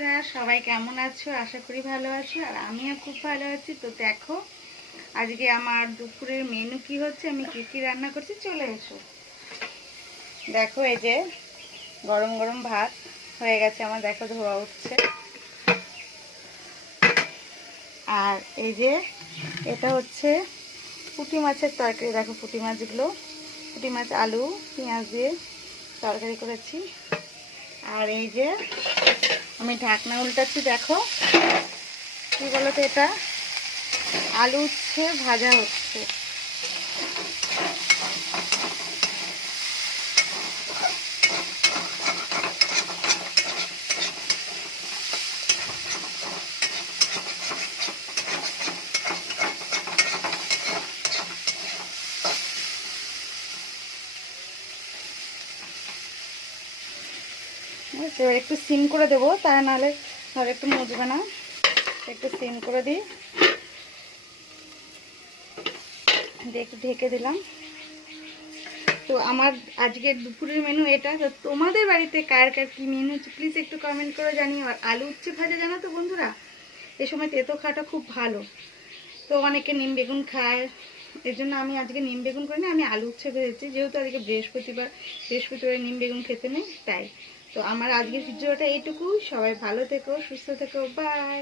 বন্ধুরা, সবাই কেমন আছো? আশা করি ভালো আছো, আর আমিও খুব ভালো আছি। তো দেখো আজকে আমার দুপুরের মেনু কি হচ্ছে, আমি কি কি রান্না করছি, চলে এসো। দেখো এই যে গরম গরম ভাত হয়ে গেছে আমার, দেখো ধোয়া উঠছে। আর এই যে এটা হচ্ছে পুঁটি মাছের তরকারি। দেখো পুঁটি মাছগুলো, পুঁটি মাছ আলু পেঁয়াজ দিয়ে তরকারি করেছি। আর এই যে আমি ঢাকনা উল্টাচ্ছি, দেখো কি বলতো, এটা আলু উচ্ছে ভাজা হচ্ছে। এবার একটু সিম করে দেবো, তা নাহলে ধর একটু মুজবে না। একটু সিম করে দিই, একটু ঢেকে দিলাম। তো আমার আজকের দুপুরের মেনু এটা। তো তোমাদের বাড়িতে কার কার কী মেনু হচ্ছে প্লিজ একটু কমেন্ট করে জানিও। আর আলু উচ্ছে ভাজা, জানো তো বন্ধুরা, এ সময় তেতো খাওয়াটা খুব ভালো। তো অনেকে নিম বেগুন খায়, এর জন্য আমি আজকে নিম বেগুন করি না, আমি আলু উচ্ছে ভেজেছি। যেহেতু আজকে বৃহস্পতিবার নিম বেগুন খেতে নেই, তাই। তো আমার আজকের ভিডিওটা এইটুকু। সবাই ভালো থেকো, সুস্থ থেকো, বাই।